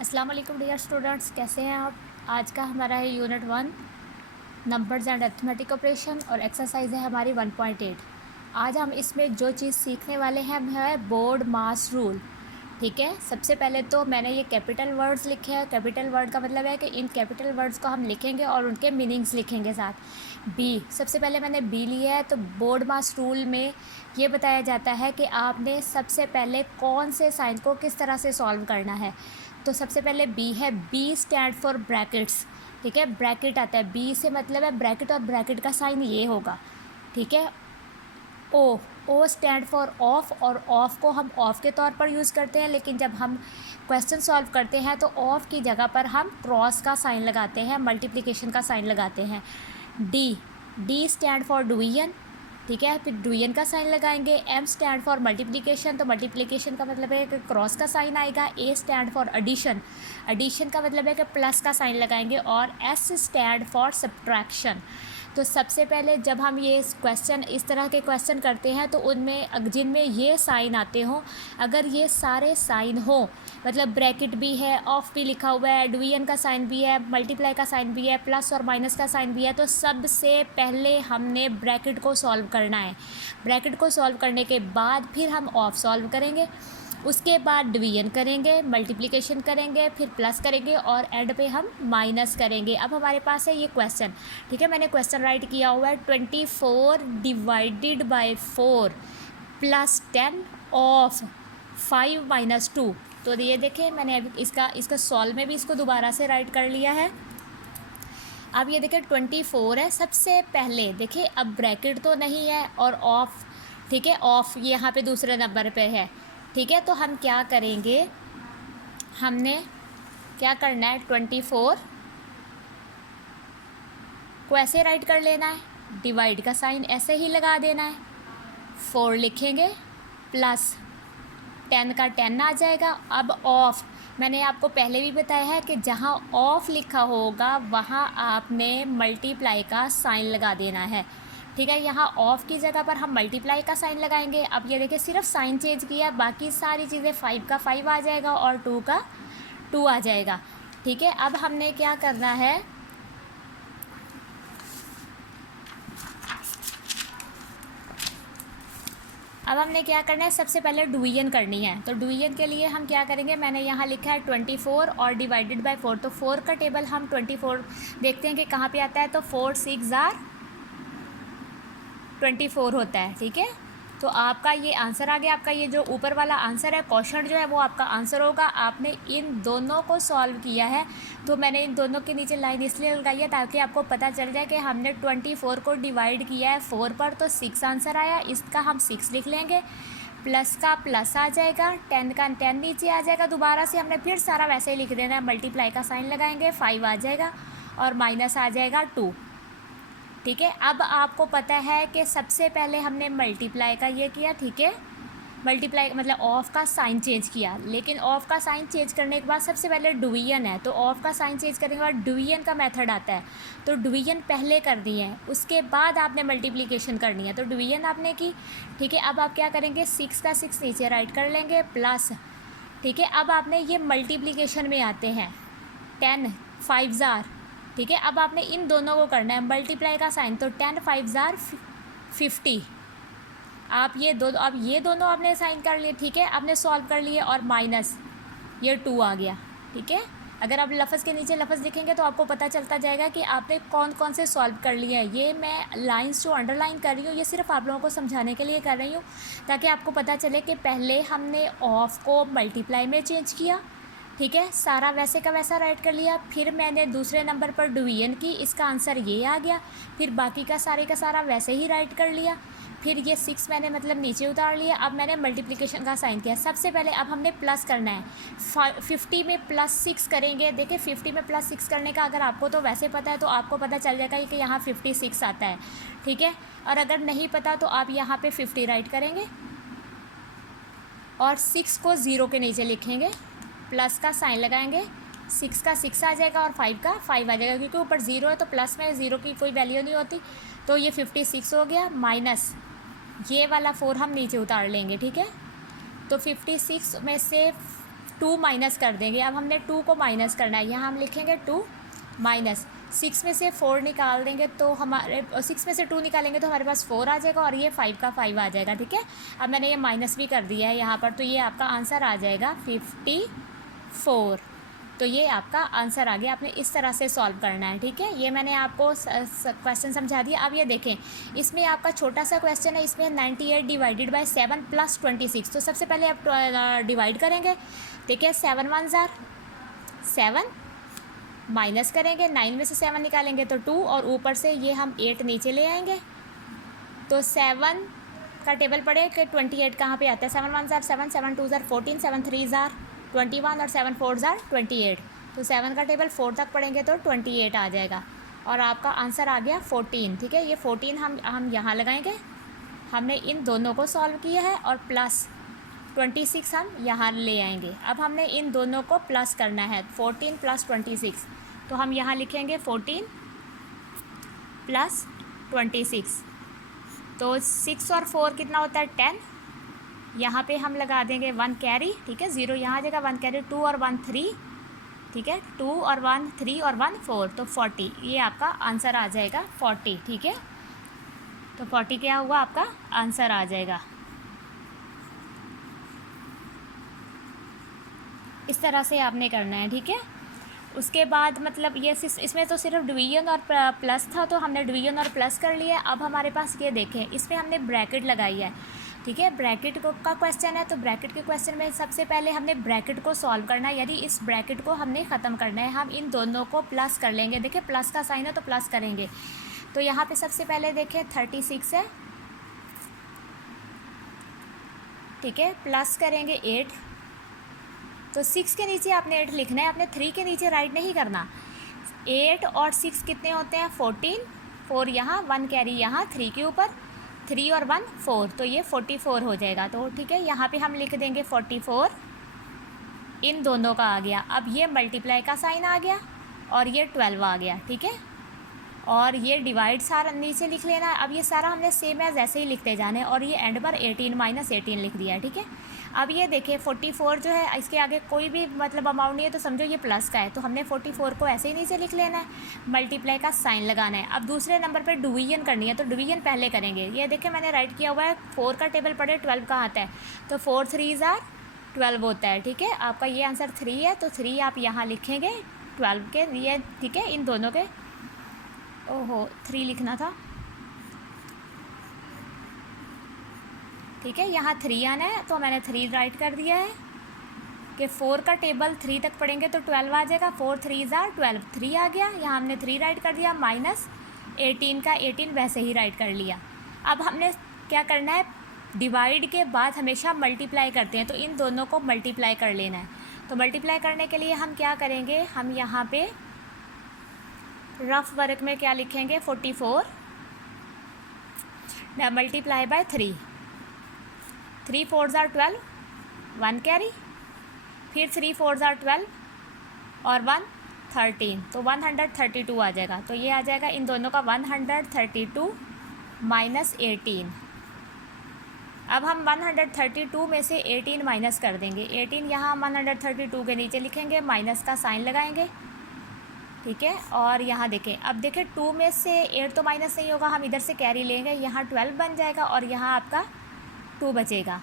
अस्सलाम वालेकुम dear students, कैसे हैं आप। आज का हमारा है unit 1 numbers and arithmetic operation और एक्सरसाइज है हमारी 1.8। आज हम इसमें जो चीज़ सीखने वाले हैं है बोर्ड मास रूल। ठीक है, सबसे पहले तो मैंने ये कैपिटल वर्ड्स लिखे हैं। कैपिटल वर्ड का मतलब है कि इन कैपिटल वर्ड्स को हम लिखेंगे और उनके मीनिंग्स लिखेंगे साथ। बी, सबसे पहले मैंने बी लिया है। तो बोर्ड मास रूल में ये बताया जाता है कि आपने सबसे पहले कौन से साइन को किस तरह से सॉल्व करना है। तो सबसे पहले बी है, बी स्टैंड फॉर ब्रैकेट्स। ठीक है, ब्रैकेट आता है, बी से मतलब है ब्रैकेट और ब्रैकेट का साइन ये होगा। ठीक है, ओ, ओ स्टैंड फॉर ऑफ, और ऑफ को हम ऑफ के तौर पर यूज़ करते हैं, लेकिन जब हम क्वेश्चन सॉल्व करते हैं तो ऑफ की जगह पर हम क्रॉस का साइन लगाते हैं, मल्टीप्लिकेशन का साइन लगाते हैं। D, D stand for division. ठीक है, फिर डिवीजन का साइन लगाएंगे। एम स्टैंड फॉर मल्टीप्लिकेशन, तो मल्टीप्लिकेशन का मतलब है कि क्रॉस का साइन आएगा। ए स्टैंड फॉर एडिशन, एडिशन का मतलब है कि प्लस का साइन लगाएंगे। और एस स्टैंड फॉर सब्ट्रैक्शन। तो सबसे पहले जब हम ये क्वेश्चन, इस तरह के क्वेश्चन करते हैं तो उनमें जिनमें ये साइन आते हों, अगर ये सारे साइन हो, मतलब ब्रैकेट भी है, ऑफ भी लिखा हुआ है, डिवीजन का साइन भी है, मल्टीप्लाई का साइन भी है, प्लस और माइनस का साइन भी है, तो सबसे पहले हमने ब्रैकेट को सॉल्व करना है। ब्रैकेट को सॉल्व करने के बाद फिर हम ऑफ सॉल्व करेंगे, उसके बाद डिवीजन करेंगे, मल्टीप्लिकेशन करेंगे, फिर प्लस करेंगे और एंड पे हम माइनस करेंगे। अब हमारे पास है ये क्वेश्चन। ठीक है, मैंने क्वेश्चन राइट किया हुआ है 24 divided by 4 plus 10 of 5 minus 2। तो ये देखें, मैंने अभी इसका सॉल्व में भी इसको दोबारा से राइट कर लिया है। अब ये देखें 24 है। सबसे पहले देखिए, अब ब्रैकेट तो नहीं है और ऑफ, ठीक है, ऑफ ये यहाँ पे दूसरे नंबर पे है। ठीक है, तो हम क्या करेंगे, हमने क्या करना है, 24 को ऐसे राइट कर लेना है, डिवाइड का साइन ऐसे ही लगा देना है, 4 लिखेंगे, प्लस 10 का 10 आ जाएगा। अब ऑफ, मैंने आपको पहले भी बताया है कि जहाँ ऑफ लिखा होगा वहाँ आपने मल्टीप्लाई का साइन लगा देना है। ठीक है, यहाँ ऑफ की जगह पर हम मल्टीप्लाई का साइन लगाएंगे। अब ये देखिए, सिर्फ साइन चेंज किया, बाकी सारी चीज़ें 5 का 5 आ जाएगा और 2 का 2 आ जाएगा। ठीक है, अब हमने क्या करना है, अब हमने क्या करना है, सबसे पहले डिवीजन करनी है। तो डिवीजन के लिए हम क्या करेंगे, मैंने यहाँ लिखा है 24 और डिवाइडेड बाय 4। तो 4 का टेबल हम 24 देखते हैं कि कहाँ पे आता है। तो 4 6 जार 24 होता है। ठीक है, तो आपका ये आंसर आ गया। आपका ये जो ऊपर वाला आंसर है, क्वेश्चन जो है वो आपका आंसर होगा। आपने इन दोनों को सॉल्व किया है, तो मैंने इन दोनों के नीचे लाइन इसलिए लगाई है ताकि आपको पता चल जाए कि हमने 24 को डिवाइड किया है 4 पर, तो 6 आंसर आया। इसका हम 6 लिख लेंगे, प्लस का प्लस आ जाएगा, 10 का 10 नीचे आ जाएगा। दोबारा से हमने फिर सारा वैसे ही लिख देना है, मल्टीप्लाई का साइन लगाएंगे, 5 आ जाएगा और माइनस आ जाएगा 2। ठीक है, अब आपको पता है कि सबसे पहले हमने मल्टीप्लाई का ये किया। ठीक है, मल्टीप्लाई मतलब ऑफ का साइन चेंज किया, लेकिन ऑफ का साइन चेंज करने के बाद सबसे पहले डिवीजन है, तो ऑफ का साइन चेंज करने के बाद डिवीजन का मेथड आता है। तो डिवीजन पहले कर दी है, उसके बाद आपने मल्टीप्लिकेशन करनी है। तो डिवीजन आपने की। ठीक है, अब आप क्या करेंगे, 6 का 6 नीचे राइट कर लेंगे, प्लस। ठीक है, अब आपने ये मल्टीप्लिकेशन में आते हैं, 10 5 जार। ठीक है, अब आपने इन दोनों को करना है, मल्टीप्लाई का साइन, तो 10 5 जार 50। आप ये दोनों आपने साइन कर लिए। ठीक है, आपने सॉल्व कर लिए और माइनस ये 2 आ गया। ठीक है, अगर आप लफ्ज़ के नीचे लफ्ज़ लिखेंगे तो आपको पता चलता जाएगा कि आपने कौन कौन से सॉल्व कर लिए हैं। ये मैं लाइंस जो अंडरलाइन कर रही हूँ, ये सिर्फ आप लोगों को समझाने के लिए कर रही हूँ, ताकि आपको पता चले कि पहले हमने ऑफ को मल्टीप्लाई में चेंज किया। ठीक है, सारा वैसे का वैसा राइट कर लिया। फिर मैंने दूसरे नंबर पर डिवीजन की, इसका आंसर ये आ गया। फिर बाकी का सारा वैसे ही राइट कर लिया। फिर ये 6 मैंने मतलब नीचे उतार लिया। अब मैंने मल्टीप्लिकेशन का साइन किया। सबसे पहले अब हमने प्लस करना है, 50 में प्लस 6 करेंगे। देखिए, 50 में प्लस 6 करने का अगर आपको तो वैसे पता है तो आपको पता चल जाएगा कि यहाँ 56 आता है। ठीक है, और अगर नहीं पता तो आप यहाँ पे 50 राइट करेंगे और 6 को 0 के नीचे लिखेंगे, प्लस का साइन लगाएंगे, 6 का 6 आ जाएगा और 5 का 5 आ जाएगा, क्योंकि ऊपर 0 है तो प्लस में 0 की कोई वैल्यू नहीं होती। तो ये 56 हो गया, माइनस ये वाला 4 हम नीचे उतार लेंगे। ठीक है, तो 56 में से 2 माइनस कर देंगे। अब हमने 2 को माइनस करना है, यहाँ हम लिखेंगे 2 माइनस 6 में से 4 निकाल देंगे तो हमारे 6 में से 2 निकालेंगे तो हमारे पास 4 आ जाएगा और ये 5 का 5 आ जाएगा। ठीक है, अब मैंने ये माइनस भी कर दिया है यहाँ पर, तो ये आपका आंसर आ जाएगा 54। तो ये आपका आंसर आ गया। आपने इस तरह से सॉल्व करना है। ठीक है, ये मैंने आपको क्वेश्चन समझा दिया। अब ये देखें, इसमें आपका छोटा सा क्वेश्चन है, इसमें 98 डिवाइडेड बाय 7 प्लस 26। तो सबसे पहले आप डिवाइड करेंगे। देखिए 7 1 ज़ार 7, माइनस करेंगे 9 में से 7 निकालेंगे तो 2, और ऊपर से ये हम 8 नीचे ले आएंगे। तो 7 का टेबल पड़े कि 28 कहाँ पे आता है। 7 1 ज़ार 7, 7 2 ज़ार 14, 7 3 ज़ार 21 और 7 4 ज़ार 28। तो 7 का टेबल 4 तक पढ़ेंगे तो 28 आ जाएगा और आपका आंसर आ गया 14। ठीक है, ये 14 हम यहाँ लगाएंगे। हमने इन दोनों को सॉल्व किया है और प्लस 26 हम यहाँ ले आएंगे। अब हमने इन दोनों को प्लस करना है, 14 प्लस 26। तो हम यहाँ लिखेंगे 14 प्लस 26। तो 6 और 4 कितना होता है 10। यहाँ पे हम लगा देंगे 1 कैरी। ठीक है, 0 यहाँ आ जाएगा, 1 कैरी, 2 और 1 3। ठीक है, 2 और 1 3 और 1 4, तो 40। ये आपका आंसर आ जाएगा 40। ठीक है, तो 40 क्या हुआ आपका आंसर आ जाएगा। इस तरह से आपने करना है। ठीक है, उसके बाद मतलब ये इसमें तो सिर्फ डिवीजन और प्लस था, तो हमने डिवीजन और प्लस कर लिया। अब हमारे पास ये देखें, इसमें हमने ब्रैकेट लगाई है। ठीक है, ब्रैकेट का क्वेश्चन है, तो ब्रैकेट के क्वेश्चन में सबसे पहले हमने ब्रैकेट को सॉल्व करना है, यानी इस ब्रैकेट को हमने ख़त्म करना है। हम इन दोनों को प्लस कर लेंगे। देखिए प्लस का साइन है तो प्लस करेंगे। तो यहाँ पे सबसे पहले देखें 36 है। ठीक है, प्लस करेंगे 8। तो 6 के नीचे आपने 8 लिखना है, आपने 3 के नीचे राइट नहीं करना। 8 और 6 कितने होते हैं 14, 4 यहाँ, 1 कैरी यहाँ, 3 के ऊपर, 3 और 1 4, तो ये 44 हो जाएगा। तो ठीक है, यहाँ पे हम लिख देंगे 44। इन दोनों का आ गया। अब ये मल्टीप्लाई का साइन आ गया और ये 12 आ गया। ठीक है, और ये डिवाइड सारा नीचे लिख लेना है। अब ये सारा हमने सेम एज ऐसे ही लिखते जाने, और ये एंड पर 18 माइनस 18 लिख दिया है। ठीक है, अब ये देखिए 44 जो है, इसके आगे कोई भी मतलब अमाउंट नहीं है, तो समझो ये प्लस का है, तो हमने 44 को ऐसे ही नीचे लिख लेना है, मल्टीप्लाई का साइन लगाना है। अब दूसरे नंबर पर डिवीजन करनी है, तो डिवीजन पहले करेंगे। ये देखिए मैंने राइट किया हुआ है, 4 का टेबल पड़े 12 का आता है, तो 4 3 ज़ार 12 होता है। ठीक है, आपका ये आंसर 3 है, तो 3 आप यहाँ लिखेंगे 12 के ये। ठीक है, इन दोनों के, ओहो 3 लिखना था। ठीक है, यहाँ 3 आना है, तो मैंने 3 राइट कर दिया है कि 4 का टेबल 3 तक पढ़ेंगे तो 12 आ जाएगा। 4 3 ज़ार 12, 3 आ गया, यहाँ हमने 3 राइट कर दिया, माइनस 18 का 18 वैसे ही राइट कर लिया। अब हमने क्या करना है, डिवाइड के बाद हमेशा मल्टीप्लाई करते हैं, तो इन दोनों को मल्टीप्लाई कर लेना है। तो मल्टीप्लाई करने के लिए हम क्या करेंगे, हम यहाँ पे रफ वर्क में क्या लिखेंगे 44 मल्टीप्लाई बाय 3, 3 4 ज़ार 12, 1 कैरी, फिर 3 4 ज़ार 12 और 1 13, तो 132 आ जाएगा। तो ये आ जाएगा इन दोनों का 132 माइनस 18। अब हम 132 में से 18 माइनस कर देंगे। 18 यहाँ 132 के नीचे लिखेंगे, माइनस का साइन लगाएंगे। ठीक है, और यहाँ देखें, अब देखें 2 में से 8 तो माइनस नहीं होगा, हम इधर से कैरी लेंगे, यहाँ 12 बन जाएगा और यहाँ आपका 2 बचेगा।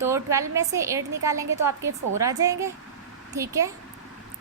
तो 12 में से 8 निकालेंगे तो आपके 4 आ जाएंगे। ठीक है,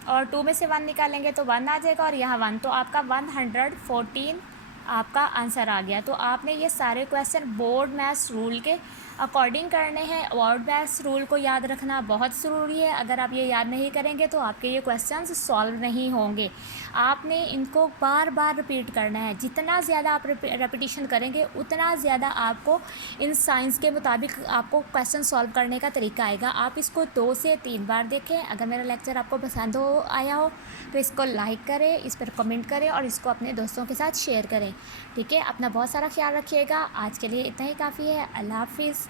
और 2 में से 1 निकालेंगे तो 1 आ जाएगा और यहाँ 1, तो आपका 114 आपका आंसर आ गया। तो आपने ये सारे क्वेश्चन बोर्ड मैथ्स रूल के अकॉर्डिंग करने हैं। बोर्ड मैथ्स रूल को याद रखना बहुत ज़रूरी है। अगर आप ये याद नहीं करेंगे तो आपके ये क्वेश्चंस सॉल्व नहीं होंगे। आपने इनको बार बार रिपीट करना है। जितना ज़्यादा आप रेपिटिशन करेंगे उतना ज़्यादा आपको इन साइंस के मुताबिक आपको क्वेश्चन सॉल्व करने का तरीका आएगा। आप इसको 2 से 3 बार देखें। अगर मेरा लेक्चर आपको पसंद आया हो तो इसको लाइक करें, इस पर कमेंट करें और इसको अपने दोस्तों के साथ शेयर करें। ठीक है, अपना बहुत सारा ख्याल रखिएगा। आज के लिए इतना ही काफ़ी है। अल्लाह हाफिज़।